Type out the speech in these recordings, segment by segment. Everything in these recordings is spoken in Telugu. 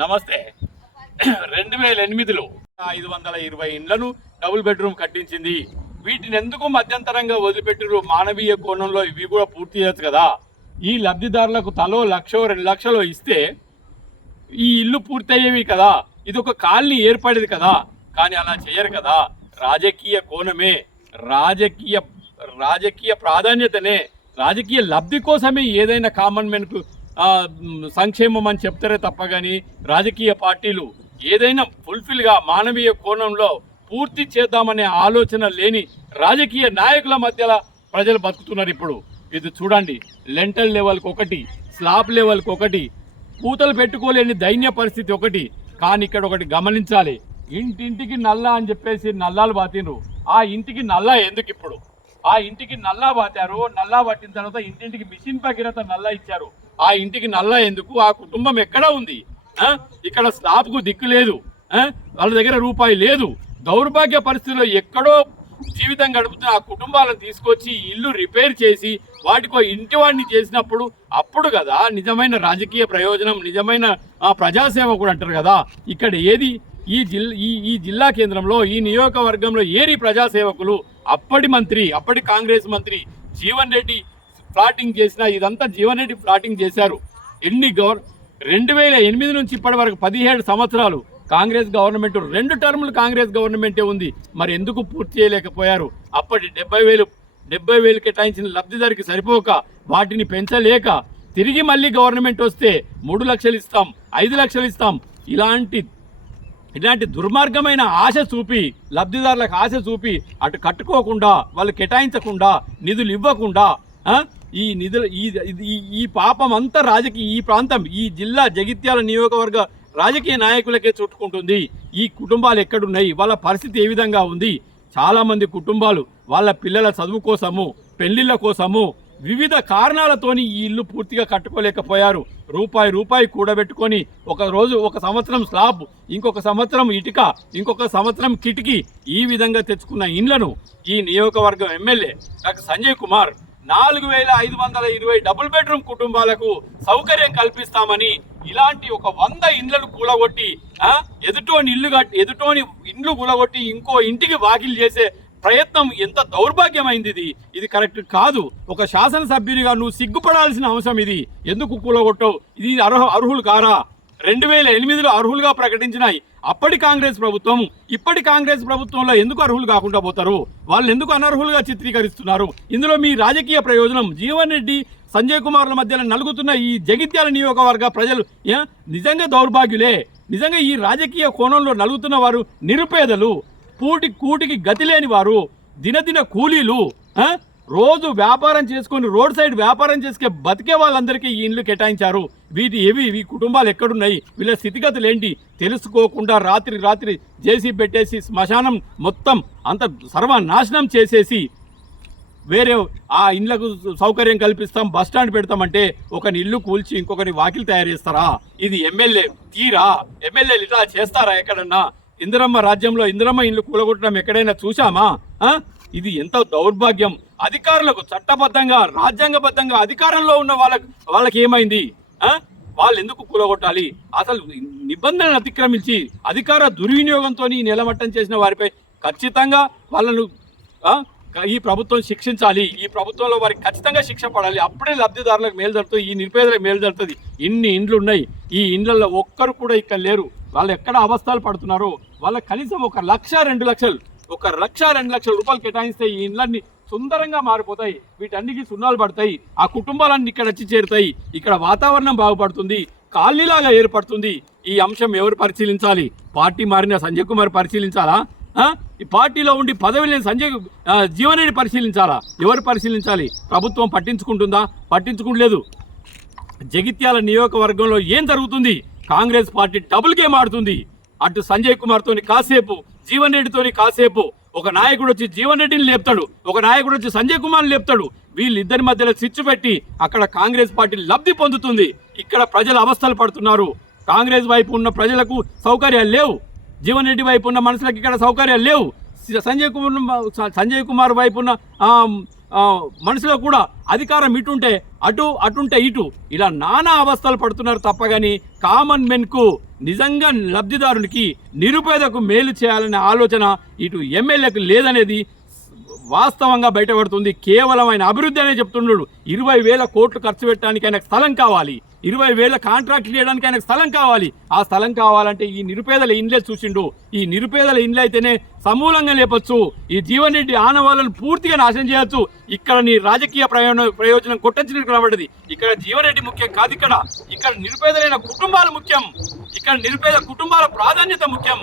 నమస్తే. రెండు వేల ఎనిమిదిలో ఐదు వందల ఇరవై ఇండ్లను డబుల్ బెడ్రూమ్ కట్టించింది. వీటిని ఎందుకు మధ్యంతరంగా వదిలిపెట్టారు మానవీయ కోణంలో ఇవి కూడా పూర్తి చేయొచ్చు కదా? ఈ లబ్ధిదారులకు తలో లక్షో రెండు లక్షలు ఇస్తే ఈ ఇల్లు పూర్తయ్యేవి కదా. ఇది ఒక కాలనీ ఏర్పడేది కదా. కానీ అలా చేయరు కదా. రాజకీయ కోణమే. రాజకీయ రాజకీయ ప్రాధాన్యతనే. రాజకీయ లబ్ధి కోసమే ఏదైనా కామన్ మెన్కు సంక్షేమం అని చెప్తారే తప్ప కానీ రాజకీయ పార్టీలు ఏదైనా ఫుల్ఫిల్గా మానవీయ కోణంలో పూర్తి చేద్దామనే ఆలోచన లేని రాజకీయ నాయకుల మధ్యలో ప్రజలు బతుకుతున్నారు ఇప్పుడు. ఇది చూడండి లెంటల్ లెవెల్కి ఒకటి స్లాబ్ లెవెల్కి ఒకటి పూతలు పెట్టుకోలేని దైన్య పరిస్థితి ఒకటి. కానీ ఇక్కడ ఒకటి గమనించాలి ఇంటింటికి నల్లా అని చెప్పేసి నల్లాలు బాతిండ్రు. ఆ ఇంటికి నల్లా ఎందుకు ఇప్పుడు ఆ ఇంటికి నల్లా బాతారు నల్లా పట్టిన తర్వాత ఇంటింటికి మిషన్ భగీరథ నల్లా ఇచ్చారు. ఆ ఇంటికి నల్లా ఎందుకు? ఆ కుటుంబం ఎక్కడ ఉంది? ఇక్కడ స్లాబ్కు దిక్కు లేదు. వాళ్ళ దగ్గర రూపాయి లేదు. దౌర్భాగ్య పరిస్థితిలో ఎక్కడో జీవితం గడుపుతున్న ఆ కుటుంబాలను తీసుకొచ్చి ఇల్లు రిపేర్ చేసి వాటికో ఇంటి వాడిని చేసినప్పుడు అప్పుడు కదా నిజమైన రాజకీయ ప్రయోజనం నిజమైన ఆ, ప్రజాసేవకుడు అంటారు కదా. ఇక్కడ ఏది? ఈ జిల్లా ఈ ఈ జిల్లా కేంద్రంలో ఈ నియోజకవర్గంలో ఏరి ప్రజాసేవకులు? అప్పటి మంత్రి అప్పటి కాంగ్రెస్ మంత్రి జీవన్ రెడ్డి ఫ్లాటింగ్ చేసిన ఇదంతా జీవనరెడ్డి ప్లాటింగ్ చేశారు. ఎన్ని గవర్ రెండు వేల ఎనిమిది నుంచి ఇప్పటి వరకు పదిహేడు సంవత్సరాలు కాంగ్రెస్ గవర్నమెంట్ రెండు టర్ములు కాంగ్రెస్ గవర్నమెంటే ఉంది. మరి ఎందుకు పూర్తి చేయలేకపోయారు? అప్పటి డెబ్బై వేలు డెబ్బై వేలు కేటాయించిన లబ్ధిదారికి సరిపోక వాటిని పెంచలేక తిరిగి మళ్ళీ గవర్నమెంట్ వస్తే మూడు లక్షలు ఇస్తాం ఐదు లక్షలు ఇస్తాం. ఇలాంటి ఇలాంటి దుర్మార్గమైన ఆశ చూపి లబ్ధిదారులకు ఆశ చూపి అటు కట్టుకోకుండా వాళ్ళు కేటాయించకుండా నిధులు ఇవ్వకుండా ఈ నిధుల ఈ ఈ- ఈ పాపం అంతా రాజకీయ ఈ ప్రాంతం ఈ జిల్లా జగిత్యాల నియోజకవర్గ రాజకీయ నాయకులకే చుట్టుకుంటుంది. ఈ కుటుంబాలు ఎక్కడున్నాయి? వాళ్ళ పరిస్థితి ఏ విధంగా ఉంది? చాలామంది కుటుంబాలు వాళ్ళ పిల్లల చదువు కోసము పెళ్ళిళ్ళ కోసము వివిధ కారణాలతోని ఈ ఇల్లు పూర్తిగా కట్టుకోలేకపోయారు. రూపాయి రూపాయి కూడబెట్టుకొని ఒక రోజు ఒక సంవత్సరం స్లాబ్ ఇంకొక సంవత్సరం ఇటుక ఇంకొక సంవత్సరం కిటికీ ఈ విధంగా తెచ్చుకున్న ఇండ్లను ఈ నియోజకవర్గం ఎమ్మెల్యే డాక్టర్ సంజయ్ కుమార్ నాలుగు వేల ఐదు వందల ఇరవై డబుల్ బెడ్రూమ్ కుటుంబాలకు సౌకర్యం కల్పిస్తామని ఇలాంటి ఒక వంద ఇండ్లను కూలగొట్టి ఎదుటోని ఇల్లు కట్టి ఎదుటోని ఇండ్లు కూలగొట్టి ఇంకో ఇంటికి వాకిలు చేసే ప్రయత్నం ఎంత దౌర్భాగ్యమైంది ఇది? ఇది కరెక్ట్ కాదు. ఒక శాసనసభ్యునిగా నువ్వు సిగ్గుపడాల్సిన అవసరం ఇది. ఎందుకు కూలగొట్టవు? ఇది అర్హ అర్హులు కారా? రెండు వేల ఎనిమిదిలో అర్హులుగా ప్రకటించినాయి. అప్పటి కాంగ్రెస్ ప్రభుత్వం ఇప్పటి కాంగ్రెస్ ప్రభుత్వంలో ఎందుకు అర్హులు కాకుండా పోతారు? వాళ్ళు ఎందుకు అనర్హులుగా చిత్రీకరిస్తున్నారు? ఇందులో మీ రాజకీయ ప్రయోజనం జీవన్ రెడ్డి సంజయ్ కుమార్ల మధ్యలో నలుగుతున్న ఈ జగిత్యాల నియోజకవర్గ ప్రజలు నిజంగా దౌర్భాగ్యులే. నిజంగా ఈ రాజకీయ కోణంలో నలుగుతున్న వారు నిరుపేదలు పూటి కూటికి గతి లేని వారు దినదిన కూలీలు రోజు వ్యాపారం చేసుకొని రోడ్ సైడ్ వ్యాపారం చేసుకే బతికే వాళ్ళందరికీ ఈ ఇండ్లు కేటాయించారు. వీటి ఏవి? ఈ కుటుంబాలు ఎక్కడున్నాయి? వీళ్ళ స్థితిగతులు ఏంటి? తెలుసుకోకుండా రాత్రి రాత్రి జేసీ పెట్టేసి శ్మశానం మొత్తం అంత సర్వనాశనం చేసేసి వేరే ఆ ఇండ్లకు సౌకర్యం కల్పిస్తాం బస్ స్టాండ్ పెడతామంటే ఒకని ఇల్లు కూల్చి ఇంకొకరి వాకిలు తయారు చేస్తారా? ఇది ఎమ్మెల్యే తీరా? ఎమ్మెల్యేలు ఇట్లా చేస్తారా ఎక్కడన్నా? ఇందిరమ్మ రాజ్యంలో ఇందిరమ్మ ఇల్లు కూలగొట్టడం ఎక్కడైనా చూశామా? ఇది ఎంత దౌర్భాగ్యం. అధికారులకు చట్టబద్ధంగా రాజ్యాంగబద్ధంగా అధికారంలో ఉన్న వాళ్ళకి వాళ్ళకి ఏమైంది? వాళ్ళు ఎందుకు కూలగొట్టాలి? అసలు నిబంధనలు అతిక్రమించి అధికార దుర్వినియోగంతో నిలమట్టం చేసిన వారిపై ఖచ్చితంగా వాళ్ళను ఈ ప్రభుత్వం శిక్షించాలి. ఈ ప్రభుత్వంలో వారికి ఖచ్చితంగా శిక్ష పడాలి. అప్పుడే లబ్ధిదారులకు మేలు జరుగుతుంది. ఈ నిరుపేదలకు మేలు జరుగుతుంది. ఇన్ని ఇండ్లు ఉన్నాయి. ఈ ఇండ్లలో ఒక్కరు కూడా ఇక్కడ లేరు. వాళ్ళు ఎక్కడ అవస్థలు పడుతున్నారో వాళ్ళ కనీసం ఒక లక్ష రెండు లక్షలు ఒక లక్ష రెండు లక్షల రూపాయలు కేటాయిస్తే ఈ ఇండ్లన్నీ సుందరంగా మారిపోతాయి. వీటన్నికి సున్నాలు పడతాయి. ఆ కుటుంబాలన్నీ ఇక్కడ వచ్చి చేరుతాయి. ఇక్కడ వాతావరణం బాగుపడుతుంది. కాలనీలాగా ఏర్పడుతుంది. ఈ అంశం ఎవరు పరిశీలించాలి? పార్టీ మారిన సంజయ్ కుమార్ పరిశీలించాలా? ఈ పార్టీలో ఉండి పదవి లేని సంజయ్ ఆ, పరిశీలించాలా? ఎవరు పరిశీలించాలి? ప్రభుత్వం పట్టించుకుంటుందా? పట్టించుకుంటలేదు జగిత్యాల నియోజకవర్గంలో ఏం జరుగుతుంది? కాంగ్రెస్ పార్టీ డబుల్ గేమ్ ఆడుతుంది. అటు సంజయ్ కుమార్తోని కాసేపు జీవన్ రెడ్డితోని కాసేపు ఒక నాయకుడు వచ్చి జీవన్ రెడ్డిని లేపుతాడు ఒక నాయకుడు వచ్చి సంజయ్ కుమార్ లేపుతాడు. వీళ్ళిద్దరి మధ్యలో స్విచ్ పెట్టి అక్కడ కాంగ్రెస్ పార్టీ లబ్ధి పొందుతుంది. ఇక్కడ ప్రజలు అవస్థలు పడుతున్నారు. కాంగ్రెస్ వైపు ఉన్న ప్రజలకు సౌకర్యాలు లేవు. జీవన్ రెడ్డి వైపు ఉన్న మనుషులకు ఇక్కడ సౌకర్యాలు లేవు. సంజయ్ కుమార్ సంజయ్ కుమార్ వైపు ఉన్న మనుషులకు కూడా అధికారం ఇటుంటే అటు అటుంటే ఇటు. ఇలా నానా అవస్థలు పడుతున్నారు తప్ప కానీ కామన్ మెన్కు నిజంగా లబ్ధిదారునికి నిరుపేదకు మేలు చేయాలనే ఆలోచన ఇటు ఎమ్మెల్యేకు లేదనేది వాస్తవంగా బయటపడుతుంది. కేవలం ఆయన అభివృద్ధి అనే చెప్తున్నాడు ఇరవై వేల కోట్లు ఖర్చు పెట్టడానికి ఆయనకు స్థలం కావాలి. ఇరవై వేల కాంట్రాక్ట్ చేయడానికి ఆయనకు స్థలం కావాలి. ఆ స్థలం కావాలంటే ఈ నిరుపేదల ఇండ్లే చూసిండు. ఈ నిరుపేదల ఇండ్లు అయితేనే సమూలంగా లేపచ్చు. ఈ జీవన్ రెడ్డి ఆనవాళ్ళను పూర్తిగా నాశనం చేయొచ్చు. ఇక్కడ నీ రాజకీయ ప్రయోజనం ప్రయోజనం కొట్టించినట్టు కనబడ్డది. ఇక్కడ జీవన్ రెడ్డి ముఖ్యం కాదు ఇక్కడ. ఇక్కడ నిరుపేదలైన కుటుంబాలు ముఖ్యం. ఇక్కడ నిరుపేద కుటుంబాల ప్రాధాన్యత ముఖ్యం.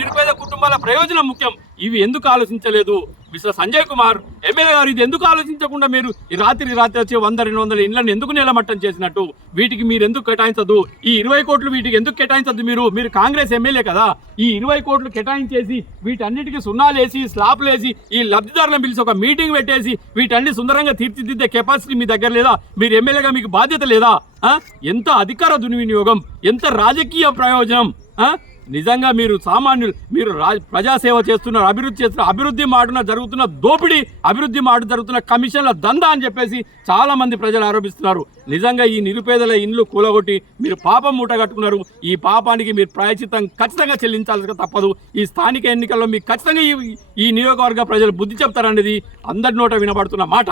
నిరుపేద కుటుంబాల ప్రయోజనం ముఖ్యం. ఇవి ఎందుకు ఆలోచించలేదు? మిస్టర్ సంజయ్ కుమార్ ఎమ్మెల్యే గారు ఇది ఎందుకు ఆలోచించకుండా మీరు ఈ రాత్రి రాత్రి వచ్చే వంద రెండు వందల ఇండ్లను ఎందుకు నిలమట్టం చేసినట్టు? వీటికి మీరు ఎందుకు కేటాయించదు ఈ ఇరవై కోట్లు వీటికి ఎందుకు కేటాయించదు మీరు? మీరు కాంగ్రెస్ ఎమ్మెల్యే కదా. ఈ ఇరవై కోట్లు కేటాయించేసి వీటన్నిటికీ సున్నాలేసి వేసి ఈ లబ్ధిదారులను పిలిచి ఒక మీటింగ్ పెట్టేసి వీటన్ని సుందరంగా తీర్చిదిద్దే కెపాసిటీ మీ దగ్గర లేదా? మీరు ఎమ్మెల్యేగా మీకు బాధ్యత లేదా? ఎంత అధికార దుర్వినియోగం? ఎంత రాజకీయ ప్రయోజనం? నిజంగా మీరు సామాన్యులు మీరు రా ప్రజాసేవ చేస్తున్నారు అభివృద్ధి చేస్తున్నారు అభివృద్ధి మాటున జరుగుతున్న దోపిడీ అభివృద్ధి మాట జరుగుతున్న కమిషన్ల దందా అని చెప్పేసి చాలామంది ప్రజలు ఆరోపిస్తున్నారు. నిజంగా ఈ నిరుపేదల ఇండ్లు కూలగొట్టి మీరు పాపం మూట కట్టుకున్నారు. ఈ పాపానికి మీరు ప్రాయచితం ఖచ్చితంగా చెల్లించాల్సి తప్పదు. ఈ స్థానిక ఎన్నికల్లో మీకు ఖచ్చితంగా ఈ ఈ నియోజకవర్గ ప్రజలు బుద్ధి చెప్తారనేది అందరి నోట వినబడుతున్న మాట.